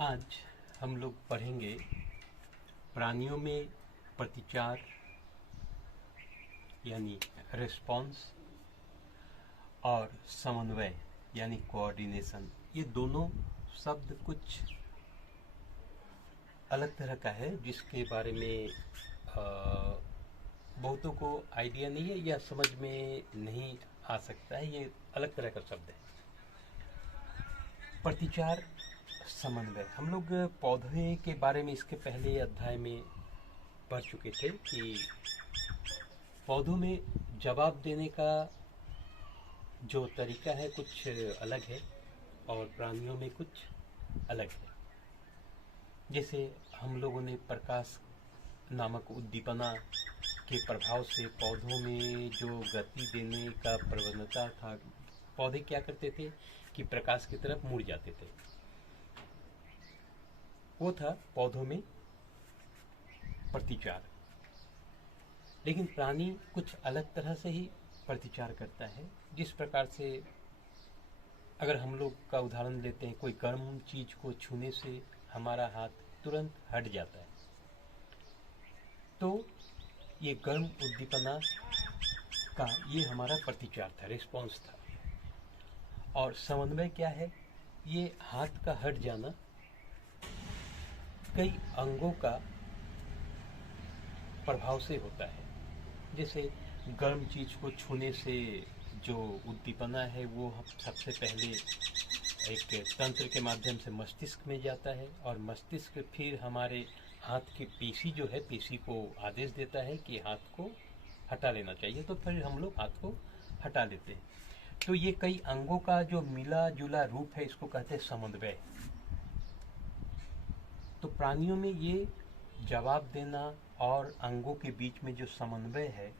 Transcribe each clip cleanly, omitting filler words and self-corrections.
आज हम लोग पढ़ेंगे प्राणियों में प्रतिचार यानी रिस्पॉन्स और समन्वय यानी कोऑर्डिनेशन। ये दोनों शब्द कुछ अलग तरह का है जिसके बारे में बहुतों को आइडिया नहीं है या समझ में नहीं आ सकता है। ये अलग तरह का शब्द है। प्रतिचार, समन्वय। हम लोग पौधे के बारे में इसके पहले अध्याय में पढ़ चुके थे कि पौधों में जवाब देने का जो तरीका है कुछ अलग है और प्राणियों में कुछ अलग है। जैसे हम लोगों ने प्रकाश नामक उद्दीपना के प्रभाव से पौधों में जो गति देने का प्रवणता था, पौधे क्या करते थे कि प्रकाश की तरफ मुड़ जाते थे। वो था पौधों में प्रतिचार। लेकिन प्राणी कुछ अलग तरह से ही प्रतिचार करता है। जिस प्रकार से अगर हम लोग का उदाहरण लेते हैं, कोई गर्म चीज को छूने से हमारा हाथ तुरंत हट जाता है, तो ये गर्म उद्दीपना का ये हमारा प्रतिचार था, रिस्पॉन्स था। और समन्वय क्या है? ये हाथ का हट जाना कई अंगों का प्रभाव से होता है। जैसे गर्म चीज को छूने से जो उद्दीपना है वो हम सबसे पहले एक तंत्र के माध्यम से मस्तिष्क में जाता है और मस्तिष्क फिर हमारे हाथ की पेशी जो है, पेशी को आदेश देता है कि हाथ को हटा लेना चाहिए, तो फिर हम लोग हाथ को हटा लेते हैं। तो ये कई अंगों का जो मिला जुला रूप है, इसको कहते हैं समन्वय। तो प्राणियों में ये जवाब देना और अंगों के बीच में जो समन्वय है,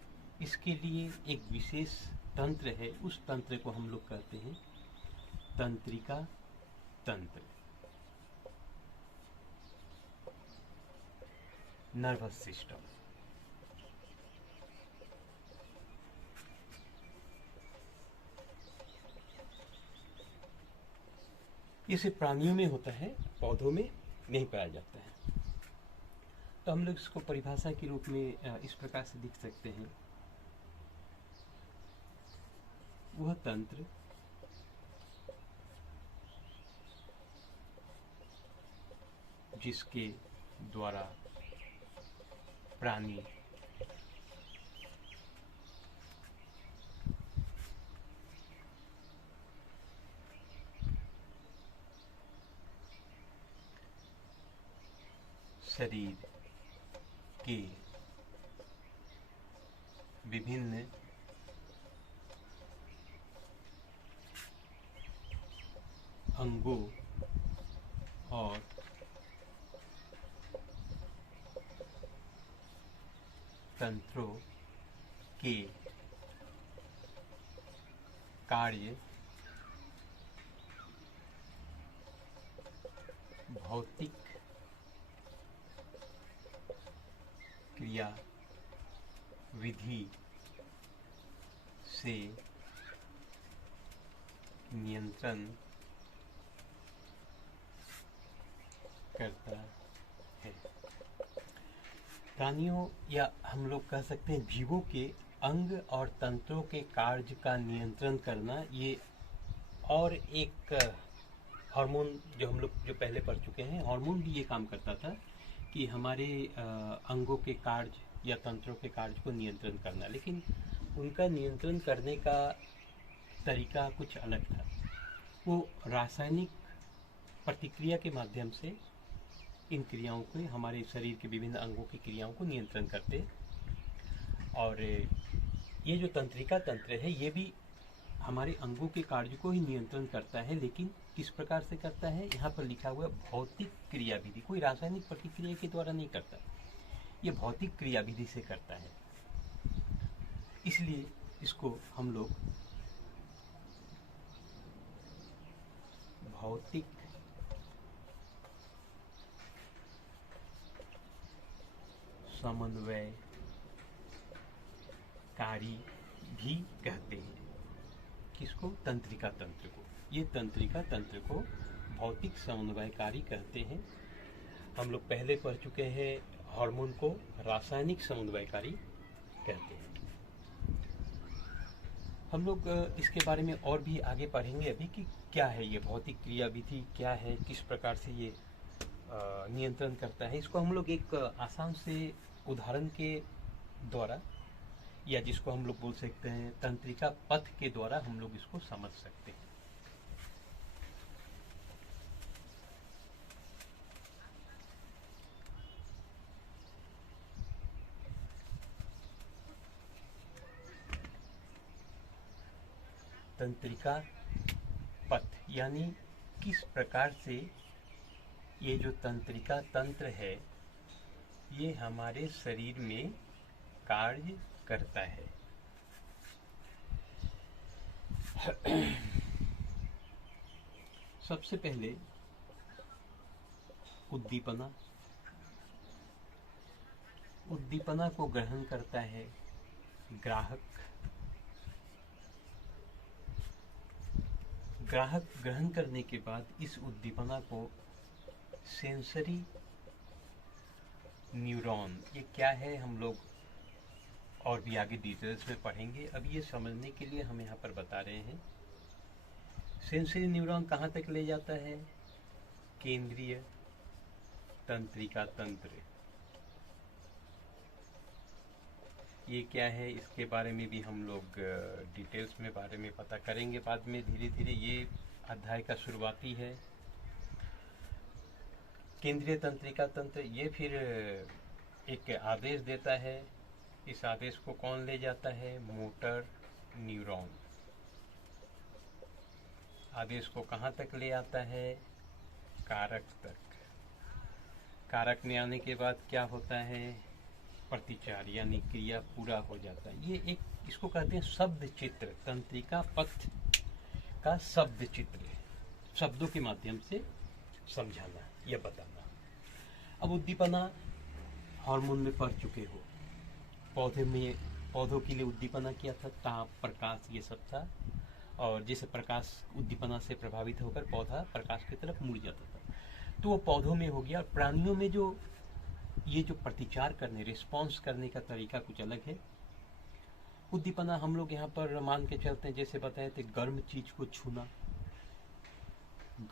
इसके लिए एक विशेष तंत्र है। उस तंत्र को हम लोग कहते हैं तंत्रिका तंत्र, नर्वस सिस्टम। इसे प्राणियों में होता है, पौधों में नहीं पाया जाता है। तो हम लोग इसको परिभाषा के रूप में इस प्रकार से लिख सकते हैं। वह तंत्र जिसके द्वारा प्राणी शरीर के विभिन्न अंगों और तंत्रों के कार्य भौतिक क्रिया विधि से नियंत्रण करता है। प्राणियों या हम लोग कह सकते हैं जीवों के अंग और तंत्रों के कार्य का नियंत्रण करना, ये और एक हार्मोन जो हम लोग जो पहले पढ़ चुके हैं, हार्मोन भी ये काम करता था कि हमारे अंगों के कार्य या तंत्रों के कार्य को नियंत्रण करना। लेकिन उनका नियंत्रण करने का तरीका कुछ अलग था। वो रासायनिक प्रतिक्रिया के माध्यम से इन क्रियाओं को, हमारे शरीर के विभिन्न अंगों की क्रियाओं को नियंत्रण करते। और ये जो तंत्रिका तंत्र है, ये भी हमारे अंगों के कार्य को ही नियंत्रण करता है। लेकिन किस प्रकार से करता है? यहाँ पर लिखा हुआ है भौतिक क्रियाविधि। कोई रासायनिक प्रतिक्रिया के द्वारा नहीं करता, ये भौतिक क्रियाविधि से करता है। इसलिए इसको हम लोग भौतिक समन्वयकारी भी कहते हैं। किसको? तंत्रिका तंत्र को। ये तंत्रिका तंत्र को भौतिक समन्वयकारी कहते हैं। हम लोग पहले पढ़ चुके हैं हार्मोन को रासायनिक समन्वयकारी कहते हैं। हम लोग इसके बारे में और भी आगे पढ़ेंगे अभी कि क्या है ये भौतिक क्रियाविधि, क्या है, किस प्रकार से ये नियंत्रण करता है। इसको हम लोग एक आसान से उदाहरण के द्वारा, या जिसको हम लोग बोल सकते हैं तंत्रिका पथ के द्वारा हम लोग इसको समझ सकते हैं। तंत्रिका पथ यानी किस प्रकार से ये जो तंत्रिका तंत्र है ये हमारे शरीर में कार्य करता है। सबसे पहले उद्दीपना, उद्दीपना को ग्रहण करता है ग्राहक। ग्राहक ग्रहण करने के बाद इस उद्दीपना को सेंसरी न्यूरॉन, ये क्या है हम लोग और भी आगे डिटेल्स में पढ़ेंगे। अब ये समझने के लिए हम यहाँ पर बता रहे हैं सेंसरी न्यूरॉन कहाँ तक ले जाता है, केंद्रीय तंत्रिका तंत्र। ये क्या है इसके बारे में भी हम लोग डिटेल्स में बारे में पता करेंगे बाद में धीरे धीरे। ये अध्याय का शुरुआती है। केंद्रीय तंत्रिका तंत्र ये फिर एक आदेश देता है। इस आदेश को कौन ले जाता है, मोटर न्यूरॉन। आदेश को कहाँ तक ले आता है, कारक तक। कारक में आने के बाद क्या होता है, प्रतिचार यानी क्रिया पूरा हो जाता है। ये एक इसको कहते हैं शब्द चित्र, तंत्रिका पथ का शब्द चित्र, शब्दों के माध्यम से समझाना या बताना। अब उद्दीपना हार्मोन में पढ़ चुके हो, पौधों के लिए उद्दीपना किया था, ताप, प्रकाश, ये सब था। और जैसे प्रकाश उद्दीपना से प्रभावित होकर पौधा प्रकाश की तरफ मुड़ जाता था, तो वो पौधों में हो गया। और प्राणियों में जो ये जो प्रतिचार करने, रिस्पॉन्स करने का तरीका कुछ अलग है। उद्दीपना हम लोग यहाँ पर मान के चलते हैं, जैसे बताए थे गर्म चीज को छूना,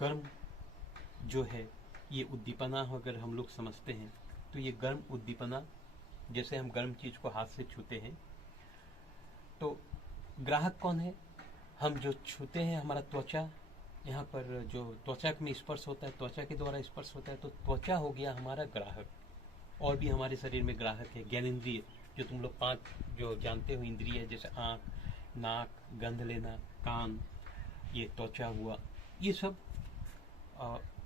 गर्म जो है ये उद्दीपना अगर हम लोग समझते हैं तो ये गर्म उद्दीपना, जैसे हम गर्म चीज को हाथ से छूते हैं तो ग्राहक कौन है, हम जो छूते हैं हमारा त्वचा, यहाँ पर जो त्वचा में स्पर्श होता है, त्वचा के द्वारा स्पर्श होता है, तो त्वचा हो गया हमारा ग्राहक। और भी हमारे शरीर में ग्राहक है, ज्ञानेंद्रिय, जो तुम लोग 5 जो जानते हो इंद्रिय, जैसे आँख, नाक, गंध लेना, कान, ये त्वचा हुआ, ये सब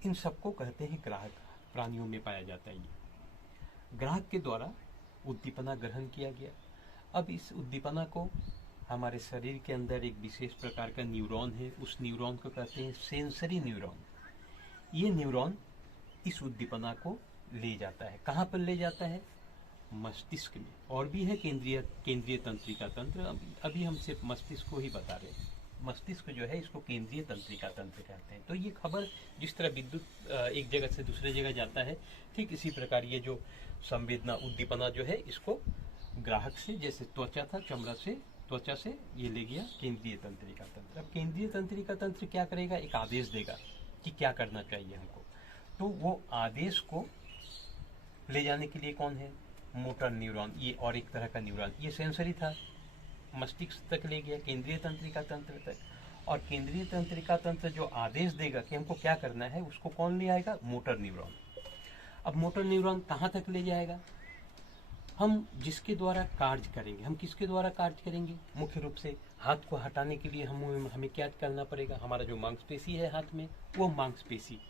इन सबको कहते हैं ग्राहक। प्राणियों में पाया जाता है ये। ग्राहक के द्वारा उद्दीपना ग्रहण किया गया। अब इस उद्दीपना को हमारे शरीर के अंदर एक विशेष प्रकार का न्यूरॉन है, उस न्यूरॉन को कहते हैं सेंसरी न्यूरॉन। ये न्यूरॉन इस उद्दीपना को ले जाता है। कहाँ पर ले जाता है, मस्तिष्क में। और भी है केंद्रीय तंत्रिका तंत्र, अभी हम सिर्फ मस्तिष्क को ही बता रहे हैं। मस्तिष्क जो है इसको केंद्रीय तंत्रिका तंत्र कहते हैं। तो ये खबर जिस तरह विद्युत एक जगह से दूसरे जगह जाता है, ठीक इसी प्रकार ये जो संवेदना उद्दीपना जो है इसको ग्राहक से, जैसे त्वचा था, चमड़ा से, त्वचा से ये ले गया केंद्रीय तंत्रिका तंत्र। अब केंद्रीय तंत्रिका तंत्र क्या करेगा, एक आदेश देगा कि क्या करना चाहिए हमको। तो वो आदेश को ले जाने के लिए कौन है, मोटर न्यूरॉन, ये और एक तरह का न्यूरॉन। ये सेंसरी था, मस्तिष्क तक ले गया, केंद्रीय तंत्रिका तंत्र तक। और केंद्रीय तंत्रिका तंत्र जो आदेश देगा कि हमको क्या करना है, उसको कौन ले आएगा, मोटर न्यूरॉन। अब मोटर न्यूरॉन कहाँ तक ले जाएगा, हम जिसके द्वारा कार्य करेंगे। हम किसके द्वारा कार्य करेंगे, मुख्य रूप से हाथ को हटाने के लिए हमें क्या करना पड़ेगा, हमारा जो मांसपेशी है हाथ में, वो मांसपेशी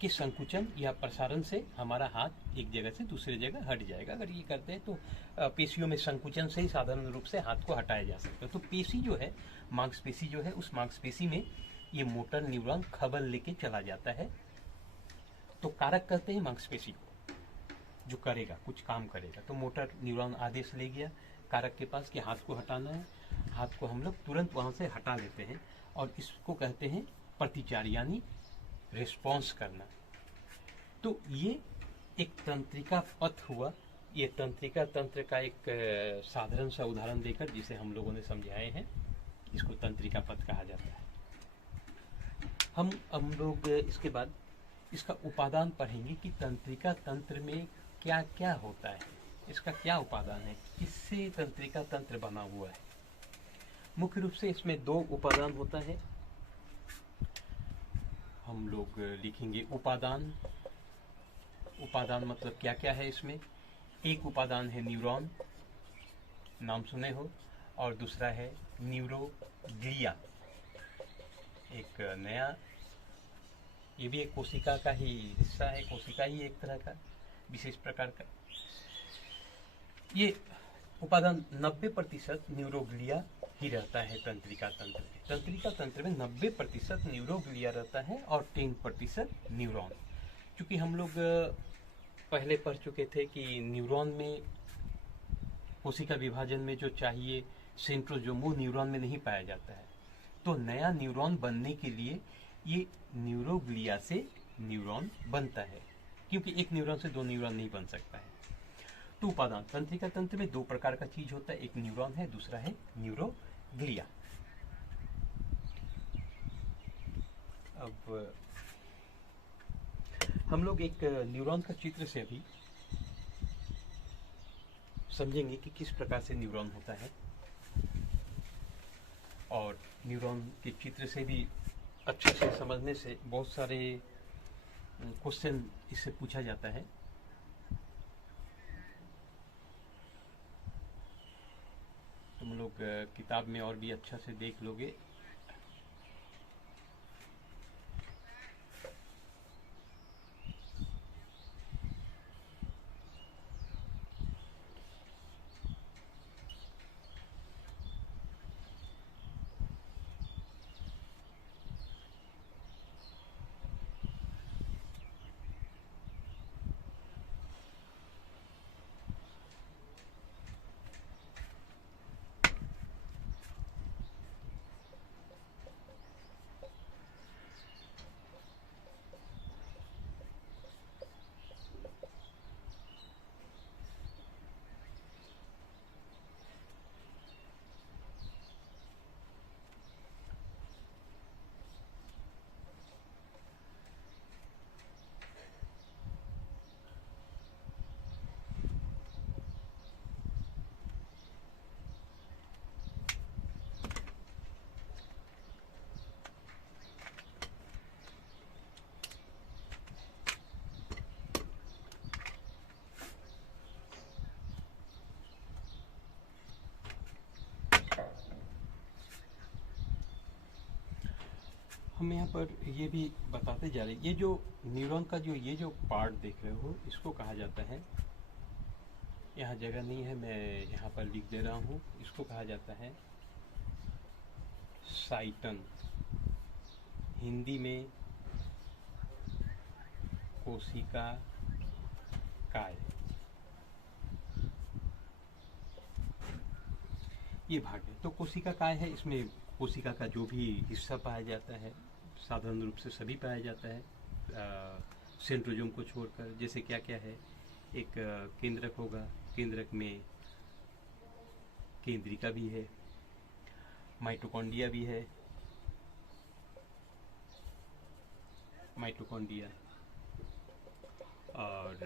के संकुचन या प्रसारण से हमारा हाथ एक जगह से दूसरे जगह हट जाएगा। अगर ये करते हैं तो पेशियों में संकुचन से ही साधारण रूप से हाथ को हटाया जा सकता है। तो पेशी जो है, मांसपेशी जो है, उस मांसपेशी में ये मोटर न्यूरॉन खबर लेके चला जाता है। तो कारक कहते हैं मांसपेशी को, जो करेगा, कुछ काम करेगा। तो मोटर न्यूरॉन आदेश ले गया कारक के पास कि हाथ को हटाना है, हाथ को हम लोग तुरंत वहाँ से हटा लेते हैं। और इसको कहते हैं प्रतिचार, यानी रिस्पॉन्स करना। तो ये एक तंत्रिका पथ हुआ। ये तंत्रिका तंत्र का एक साधारण सा उदाहरण देकर जिसे हम लोगों ने समझाए हैं, इसको तंत्रिका पथ कहा जाता है। हम लोग इसके बाद इसका उपादान पढ़ेंगे कि तंत्रिका तंत्र में क्या क्या होता है, इसका क्या उपादान है, किससे तंत्रिका तंत्र बना हुआ है। मुख्य रूप से इसमें दो उपादान होता है। हम लोग लिखेंगे उपादान। उपादान मतलब क्या क्या है इसमें। एक उपादान है न्यूरॉन, नाम सुने हो, और दूसरा है न्यूरोग्लिया, एक नया, ये भी एक कोशिका का ही हिस्सा है, कोशिका ही एक तरह का विशेष प्रकार का। ये उपादान 90% न्यूरोग्लिया ही रहता है तंत्रिका तंत्र में। तंत्रिका तंत्र में 90% न्यूरोग्लिया रहता है और 10% न्यूरॉन। क्योंकि हम लोग पहले पढ़ चुके थे कि न्यूरॉन में कोशिका विभाजन में जो चाहिए सेंट्रोजोम वो न्यूरॉन में नहीं पाया जाता है। तो नया न्यूरॉन बनने के लिए ये न्यूरोग्लिया से न्यूरॉन बनता है, क्योंकि एक न्यूरॉन से दो न्यूरॉन नहीं बन सकता है। तो उपादान तंत्रिका तंत्र में दो प्रकार का चीज होता है, एक न्यूरॉन है, दूसरा है न्यूरोग्लिया। अब हम लोग एक न्यूरॉन का चित्र से अभी समझेंगे कि किस प्रकार से न्यूरॉन होता है, और न्यूरॉन के चित्र से भी अच्छे से समझने से बहुत सारे क्वेश्चन इससे पूछा जाता है। तुम लोग किताब में और भी अच्छा से देख लोगे। हम यहाँ पर ये भी बताते जा रहे हैं, ये जो न्यूरॉन का जो ये जो पार्ट देख रहे हो इसको कहा जाता है, यहाँ जगह नहीं है मैं यहाँ पर लिख दे रहा हूँ, इसको कहा जाता है साइटन, हिंदी में कोशिका काय। ये भाग है तो कोशिका काय है, इसमें कोशिका का जो भी हिस्सा पाया जाता है साधारण रूप से सभी पाया जाता है, सेंट्रोजोम को छोड़कर। जैसे क्या क्या है, एक केंद्रक होगा, केंद्रक में केंद्रिका भी है, माइटोकॉन्ड्रिया भी है, माइटोकॉन्ड्रिया और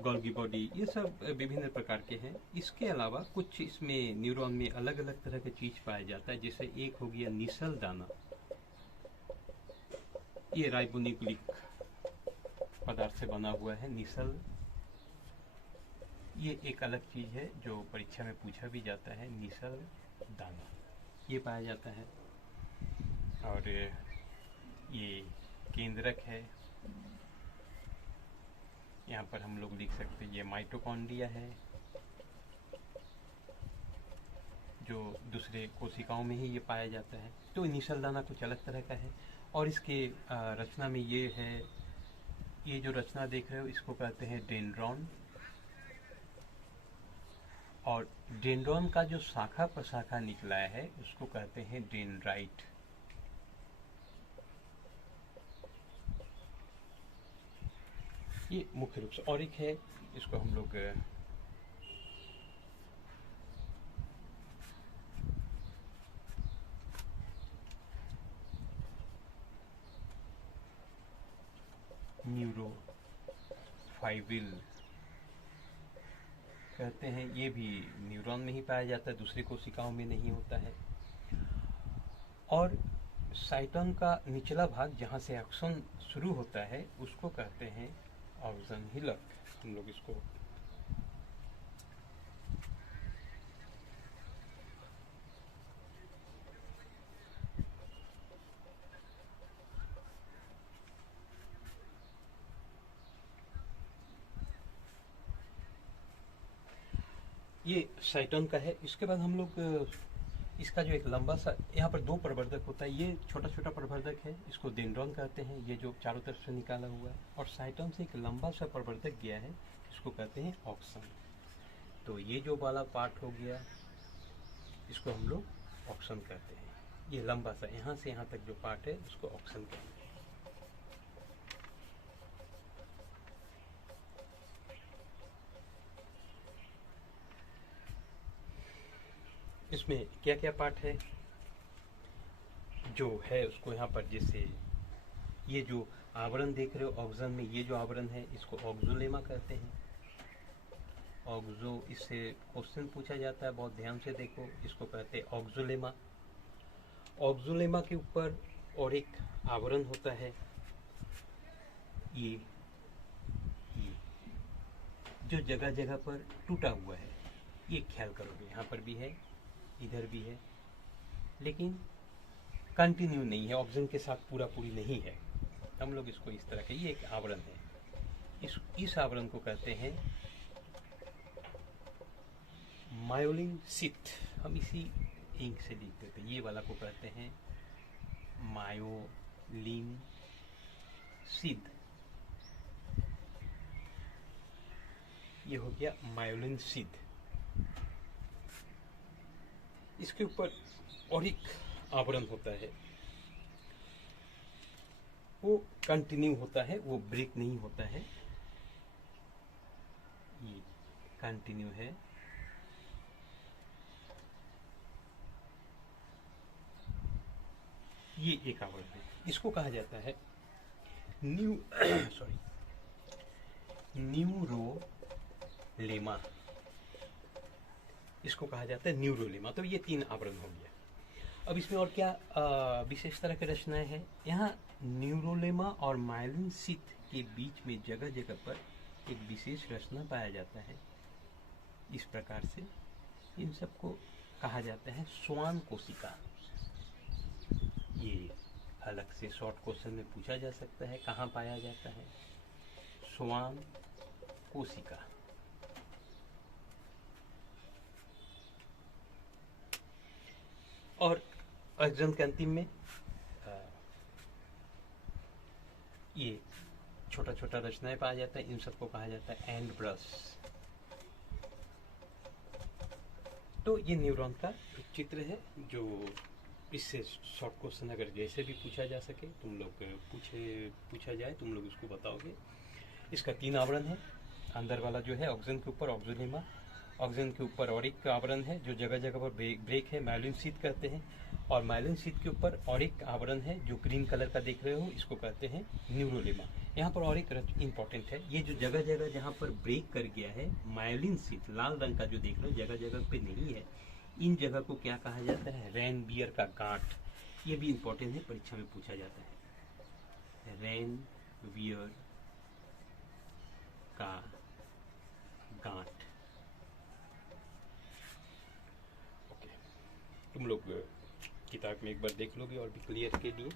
गोल्गी बॉडी, ये सब विभिन्न प्रकार के हैं। इसके अलावा कुछ इसमें न्यूरॉन में अलग अलग तरह के चीज पाया जाता है। जैसे एक हो गया निसल दाना, ये राइबोन्यूक्लिक पदार्थ से बना हुआ है निसल, ये एक अलग चीज है जो परीक्षा में पूछा भी जाता है, निसल दाना ये पाया जाता है। और ये केंद्रक है, यहाँ पर हम लोग लिख सकते हैं ये माइटोकॉन्ड्रिया है जो दूसरे कोशिकाओं में ही ये पाया जाता है। तो निसल दाना कुछ अलग तरह का है। और इसके रचना में ये है, ये जो रचना देख रहे हो इसको कहते हैं डेंड्रॉन, और डेंड्रॉन का जो शाखा प्रशाखा निकला है उसको कहते हैं डेंड्राइट। ये मुख्य रूप से। और एक है, इसको हम लोग न्यूरोफाइबिल कहते हैं। ये भी न्यूरॉन में ही पाया जाता है, दूसरी कोशिकाओं में नहीं होता है। और साइटोन का निचला भाग जहाँ से एक्सन शुरू होता है उसको कहते हैं ऑक्सन हिलक। हम लोग इसको ये साइटोन का है। इसके बाद हम लोग इसका जो एक लंबा सा यहाँ पर दो प्रवर्धक होता है, ये छोटा छोटा प्रवर्धक है, इसको डेंड्रॉन कहते हैं, ये जो चारों तरफ से निकाला हुआ है। और साइटोन से एक लंबा सा प्रवर्धक गया है, इसको कहते हैं ऑक्सन। तो ये जो वाला पार्ट हो गया इसको हम लोग ऑक्सन कहते हैं। ये लंबा सा यहाँ से यहाँ तक जो पार्ट है उसको ऑक्सन कहते हैं। इसमें क्या क्या पार्ट है जो है उसको यहाँ पर, जैसे ये जो आवरण देख रहे हो ऑक्सन में, ये जो आवरण है इसको ऑक्सोलेमा कहते हैं। ऑक्सो, इससे क्वेश्चन पूछा जाता है, बहुत ध्यान से देखो, इसको कहते हैं ऑक्सोलेमा। ऑक्सोलेमा के ऊपर और एक आवरण होता है, ये जो जगह जगह पर टूटा हुआ है, ये ख्याल करोगे, यहाँ पर भी है, इधर भी है, लेकिन कंटिन्यू नहीं है, ऑक्सीजन के साथ पूरा पूरी नहीं है। हम लोग इसको इस तरह के, ये एक आवरण है, इस आवरण को कहते हैं मायोलिन शीथ। हम इसी इंक से लिख देते हैं, ये वाला को कहते हैं मायोलिन शीथ। ये हो गया मायोलिन शीथ। इसके ऊपर और एक आवरण होता है, वो कंटिन्यू होता है, वो ब्रेक नहीं होता है, ये कंटिन्यू है। ये एक आवरण है, इसको कहा जाता है न्यूरोलेमा। इसको कहा जाता है न्यूरोलेमा। तो ये तीन आवरण हो गया। अब इसमें और क्या विशेष तरह की रचनाएं हैं। यहाँ न्यूरोलेमा और मायोलिन शीथ के बीच में जगह जगह पर एक विशेष रचना पाया जाता है। इस प्रकार से इन सबको कहा जाता है स्वान कोशिका। ये अलग से शॉर्ट क्वेश्चन में पूछा जा सकता है, कहाँ पाया जाता है, स्वान कोशिका। और ऑक्सीजन के अंतिम में ये छोटा छोटा रचनाएं पाया जाता है, इन सबको कहा जाता है एंड ब्रश। तो ये न्यूरॉन का एक चित्र है, जो इससे शॉर्ट क्वेश्चन अगर जैसे भी पूछा जा सके, तुम लोग पूछा जाए, तुम लोग इसको बताओगे। इसका तीन आवरण है, अंदर वाला जो है ऑक्सीजन के ऊपर ऑक्सोलेमा, ऑक्सीजन के ऊपर और एक आवरण है जो जगह जगह पर ब्रेक है, मायोलिन शीथ कहते हैं। और मायोलिन शीथ के ऊपर और एक आवरण है जो ग्रीन कलर का देख रहे हो, इसको कहते हैं न्यूरोलेमा। यहाँ पर और एक इंपॉर्टेंट है, ये जो जगह जगह जहाँ पर ब्रेक कर गया है मायोलिन शीथ, लाल रंग का जो देख रहे हो जगह जगह पे नहीं है, इन जगह को क्या कहा जाता है, रेन बियर का गांठ। ये भी इंपॉर्टेंट है, परीक्षा में पूछा जाता है, रेन बियर का गांठ। ओके, तुम लोग किताब में एक बार देख लोगे और भी क्लियर के लिए।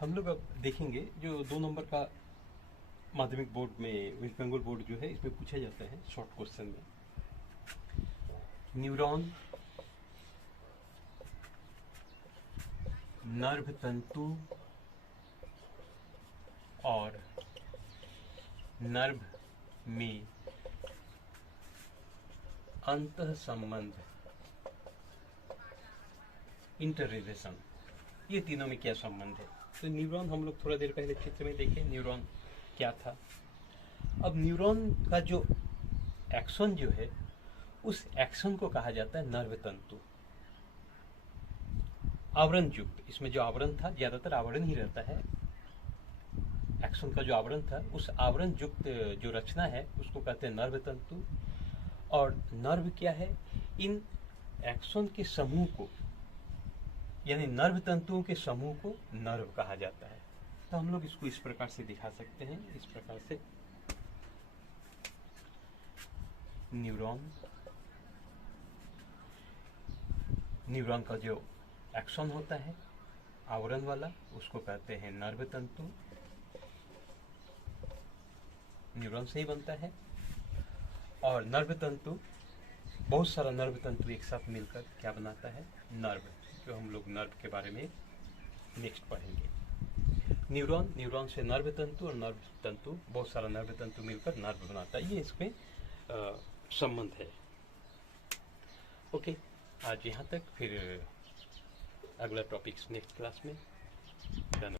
हम लोग अब देखेंगे जो 2 नंबर का माध्यमिक बोर्ड में, वेस्ट बंगाल बोर्ड जो है, इसमें पूछा जाता है शॉर्ट क्वेश्चन में। न्यूरॉन नर्व तंतु और नर्व में अंतः संबंध, इंटर रिलेशन, ये तीनों में क्या संबंध है। तो न्यूरॉन हम लोग थोड़ा देर पहले चित्र में देखे, न्यूरॉन क्या था। अब न्यूरॉन का जो एक्सन जो है, उस एक्सन को कहा जाता है नर्व तंतु। आवरण युक्त, इसमें जो आवरण था, ज्यादातर आवरण ही रहता है। एक्सन का जो आवरण था, उस आवरण युक्त जो रचना है उसको कहते हैं नर्व तंतु। और नर्व क्या है, इन एक्सन के समूह को, यानी नर्व तंतुओं के समूह को नर्व कहा जाता है। तो हम लोग इसको इस प्रकार से दिखा सकते हैं, इस प्रकार से न्यूरॉन का जो एक्सन होता है आवरण वाला, उसको कहते हैं नर्व तंतु। न्यूरॉन से ही बनता है। और नर्व तंतु, बहुत सारा नर्व तंतु एक साथ मिलकर क्या बनाता है, नर्व, जो हम लोग नर्व के बारे में नेक्स्ट पढ़ेंगे। न्यूरॉन से नर्व तंतु, और नर्व तंतु, बहुत सारा नर्व तंतु मिलकर नर्व बनाता है, ये इसमें संबंध है। ओके, आज यहाँ तक, फिर अगला टॉपिक्स नेक्स्ट क्लास में। धन्यवाद।